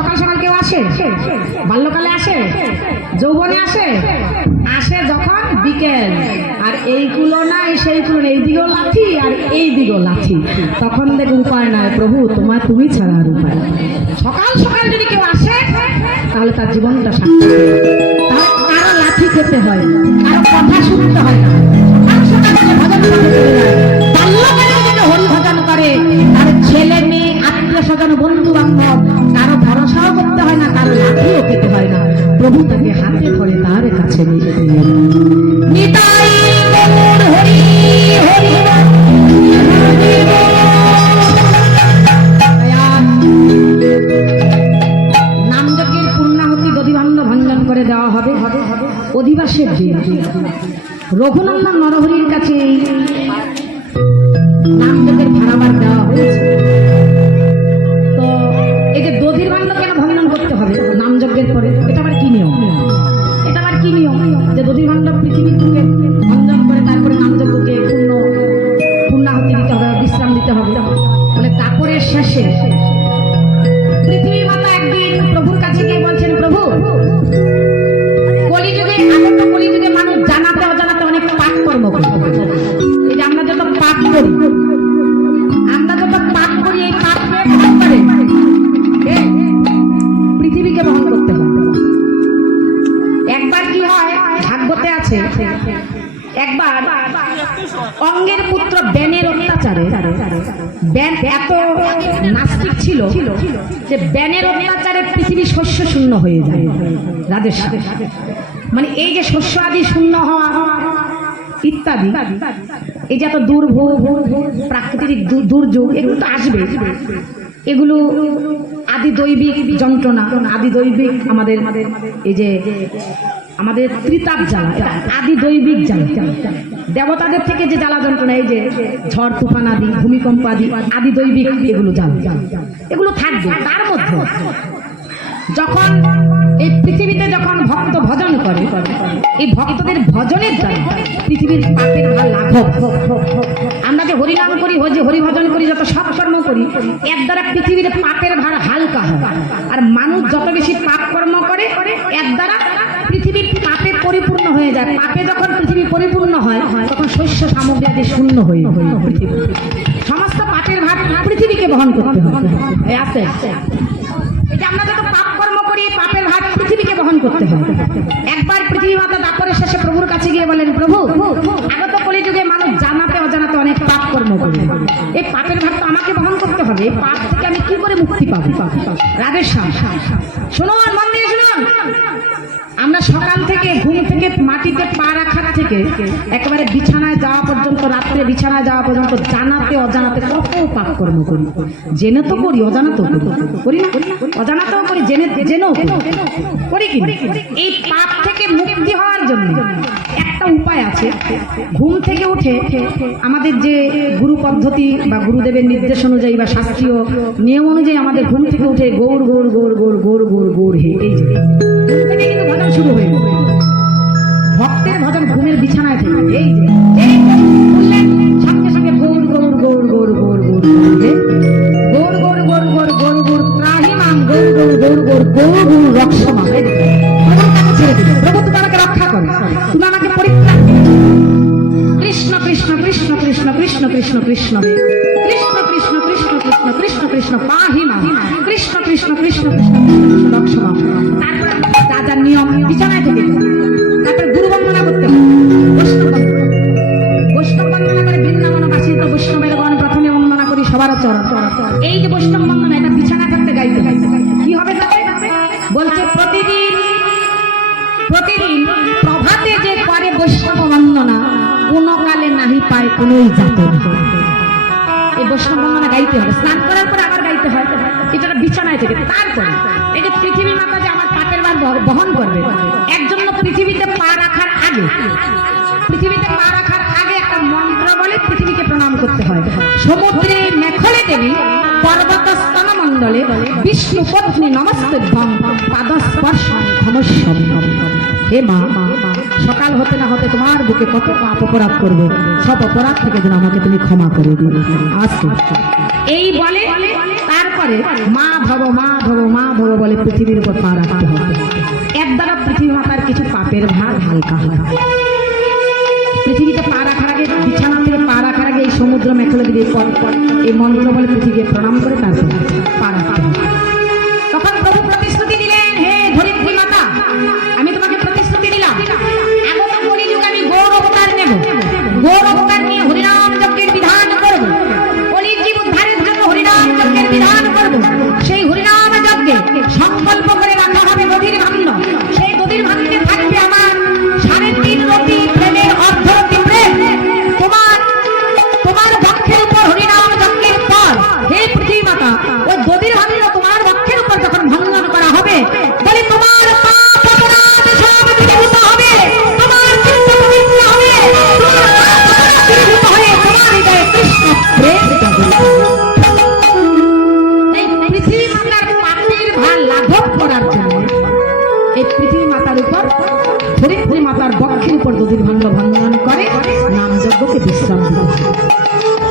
সকাল সকাল কেউ আসে? বাল্যকালে আসে, যৌবনে আসে, আসে যখন বিকেল, আর এইগুলো না সেইগুলো না, এইদিকেও লাঠি আর এই দিকেও লাঠি, তখন দেখে উপায় নাই প্রভু, তুমি ছাড়া আর উপায়। সকাল সকাল যদি কেউ আসে তাহলে তার জীবনটা সার্থক। তাহলে কারো লাঠি খেতে হয়, কারো কথা শুনতে হয় না, সকাল সকাল ভজন করতে চলে যায়। বাল্যকালে যদি হরি ভজন করে, তার ছেলে মেয়ে আত্মীয় স্বজন বন্ধু বান্ধব কারো ভরসাও করতে হয় না, কারো লাঠিও খেতে হয় না, প্রভু তাকে হাতে ধরে তার কাছে নিয়ে যেতে। নিতাই গৌর হরি হরি নামযজ্ঞের পূর্ণাহুতি দধিভাণ্ড ভঞ্জন করে দেওয়া হবে অধিবাসের দিন। রঘুনন্দন নরহরির কাছে নামযজ্ঞের ভাড়াবার দেওয়া হয়েছে। তো এই যে দধির ভাণ্ড কেন ভঞ্জন করতে হবে নামযজ্ঞের পরে, এটা আবার কি নিয়ম? এটা আবার কি নিয়ম যে দধির ভাণ্ড পৃথিবীর বুকে ভঞ্জন করে তারপরে নামযজ্ঞকে পূর্ণাহুতি দিতে হবে, বিশ্রাম দিতে হবে? বলে কাপড়ের শেষে পৃথিবী মাতা একদিন প্রভুর কাছে গিয়ে বলছেন, প্রভু কলিযুগে, আগে তো কলিযুগে মানুষ জানাতে অজানাতে অনেক পাপ কর্ম করে। এই যে আমরা যত পাপ করি, এই পাপ পৃথিবীকে বহন করতে হবে। একবার কি হয়, ভাগ্যতে আছে, একবার অঙ্গের পুত্র ব্যানের অত্যাচারে, ব্যান এত নাস্তিক ছিল যে ব্যানের অত্যাচারে পৃথিবী শস্য শূন্য হয়ে যায়। রাজেশ্বর মানে এই যে শস্য আদি শূন্য হওয়া ইত্যাদি, এই যে এত দুর্ভোগ প্রাকৃতিক দুর্যোগ এগুলো তো আসবে, এগুলো আদি দৈবিক যন্ত্রণা, আদি দৈবিক আমাদের এই যে আমাদের ত্রিতাপ জ্বালা, এটা আদি দৈবিক জ্বালা। দেবতাদের থেকে যে জ্বালা যন্ত্রণা, এই যে ঝড় তুফান আদি ভূমিকম্প আদি আদি দৈবিক এগুলো জ্বালা, এগুলো থাকবে। তার মধ্যে যখন এই পৃথিবীতে যখন ভক্ত ভজন করে, এই ভক্তদের ভজনের দ্বারা পৃথিবীর পাপের ভার লাঘব। আমরা যে হরিনাম করি, যে হরি ভজন করি, যত সৎকর্ম করি, এর দ্বারা পৃথিবীর পাপের ভার হালকা হয়। আর মানুষ যত বেশি পাপ কর্ম করে, এর দ্বারা পৃথিবীর পাপে পরিপূর্ণ হয়ে যায়। পাপে যখন পৃথিবী পরিপূর্ণ হয়, তখন শস্য সামগ্রী আদি শূন্য হয়ে পৃথিবী সমস্ত পাপের ভার পৃথিবীকে বহন করতে হবে। আছে এই যে আমরা যত পাপ কর্ম করি, পাপের ভার পৃথিবীকে বহন করতে হবে। একবার পৃথিবী মাতা দাপরের শেষে প্রভুর কাছে গিয়ে বলেন, প্রভু আগত কলিযুগে মানুষ জানাতে অজানাতে অনেক পাপ কর্ম করে, এই পাপের ভার তো আমাকে বহন করতে হবে, এই পাপ থেকে আমি কি করে মুক্তি পাবো? রাধেশ্যাম শুনুন, মন দিয়ে শুনুন। আমরা সকাল থেকে ঘুম থেকে মাটিতে পা রাখার থেকে একেবারে বিছানায় যাওয়া পর্যন্ত, রাত্রে বিছানায় যাওয়া পর্যন্ত জানাতে অজানাতে কত পাপ কর্ম করি। জেনে তো করি, অজানাতেও করি না, অজানাতেও করি, জেনেও করি কি? এই পাপ থেকে মুক্তি হওয়ার জন্য একটা উপায় আছে। ঘুম থেকে উঠে আমাদের যে গুরু পদ্ধতি বা গুরুদেবের নির্দেশ অনুযায়ী বা শাস্ত্রীয় নিয়ম অনুযায়ী আমাদের ঘুম থেকে উঠে গৌর গৌর গৌর গৌর গৌর গৌর গৌর হে, এই যে ঘুম থেকে কিন্তু ভজন শুরু হয়ে গেল। ভক্তের ভজন ঘুমের বিছানায় থেকে, এই যে বললেন সঙ্গে সঙ্গে গৌর গৌর গৌর গৌর গৌর গৌর হে, গৌর গৌর গৌর গৌর গৌর গৌর ত্রাহিমাম, গৌর গৌর গৌর গৌর গৌর গৌর রক্ষমাম। প্রভুর কাছে ছেড়ে দিল, প্রভু তুমি আমাকে রক্ষা করো, তুমি আমাকে পরিত্রাণ দিও। কৃষ্ণ কৃষ্ণ কৃষ্ণ কৃষ্ণ কৃষ্ণ কৃষ্ণ কৃষ্ণ হে, কৃষ্ণ কৃষ্ণ কৃষ্ণ কৃষ্ণ কৃষ্ণ কৃষ্ণ পাহিমাম, কৃষ্ণ কৃষ্ণ কৃষ্ণ কৃষ্ণ কৃষ্ণ রক্ষমাম। তারপর রাজার নিয়ম বিছানায় থেকে, তারপর গুরু বন্দনা করতে হবে, বৈষ্ণব বন্দনা করে বৃন্দাবনবাসী তো বৈষ্ণবের গণ প্রথমে বন্দনা করি সবার চরণ। এই যে বৈষ্ণব বন্দনা, এটা বিছানা করতে গাইতে কি হবে? বলছে প্রতিদিন প্রভাতে যে করে বৈষ্ণব বন্দনা, কোনো কালে নাহি পায় কোনোই যাতে। এই বৈষ্ণব বন্দনা গাইতে হবে, স্নান করার পর আবার গাইতে হয়, এটা বিছানায় থেকে। তারপরে এই যে পৃথিবী মাতা যে আমার পাপের ভার বহন করবে, এর জন্য পৃথিবীতে পা রাখার আগে, একটা মন্ত্র বলে পৃথিবীকে প্রণাম করতে হয়। সমুদ্রে মেখলে দেবী, পর্বত স্তন মণ্ডলে বিষ্ণু পত্নী নমস্তুভ্যং, পাদস্পর্শং ধমস্যং। হে মা, সকাল হতে না হতে তোমার বুকে কত পাপ অপরাধ করবে, সব অপরাধ থেকে যেন আমাকে তুমি ক্ষমা করে দিবে। আসো এই বলে তারপরে মা ভব মা ভব মা ভব বলে পৃথিবীর উপর পা রাখতে হবে। এর দ্বারা পৃথিবী মাতার কিছু পাপের ভার হালকা হয়। পৃথিবীতে পা রাখার আগে, বিছানা থেকে পা রাখার আগে এই সমুদ্র মেখলে দিকে এই মন্ত্র বলে পৃথিবীকে প্রণাম করে তারপর পা রাখতে হবে। তখন প্রভু প্রতিশ্রুতি দিলেন, হে ধরিত্রী মাতা, আমি তোমাকে প্রতিশ্রুতি দিলাম, আগত কলিযুগে আমি গৌর অবতার নেব, গৌর অবতার নিয়ে হরিনাম যজ্ঞের বিধান করব, কলির জীব উদ্ধারের জন্য হরিনাম যজ্ঞের বিধান করব। সেই হরিনাম যজ্ঞে সংকল্প করে রাখা হবে নদীর ভাণ্ড। সেই নদীর ভাণ্ডে থাকবে আমার 3.5 রতি প্রেমের অর্ধরতি প্রেম। তোমার বক্ষের উপর হরিনাম যজ্ঞের পর হে পৃথিবী মাতা, ওই নদীর ভাণ্ড তোমার বক্ষের উপর যখন ভঙ্গন করা হবে, বলে তোমার পাপ অপরাধ সব দূরীভূত হবে, তোমার চিত্ত পবিত্র হবে, তোমার পাপ অপরাধ দূরীভূত হয়ে তোমার হৃদয়ে কৃষ্ণ প্রেম জাগবে। এই পৃথিবী মাতার পাপের ভার লাঘব করার জন্য এই পৃথিবী মাতার উপর, ধরিত্রী মাতার বক্ষের উপর নদীর ভাণ্ড ভঙ্গন করে নাম যজ্ঞকে বিশ্রাম দিতে হবে।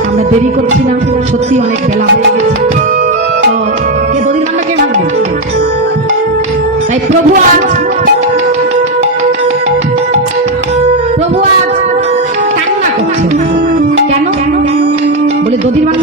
আমরা দেরি করছি না, সত্যি অনেক বেলা হয়ে গেছে। তো কে নদীর ভাণ্ড কে ভাঙবে? তাই প্রভু আজ কান্না করছে। কেন? বলে নদীর ভাণ্ড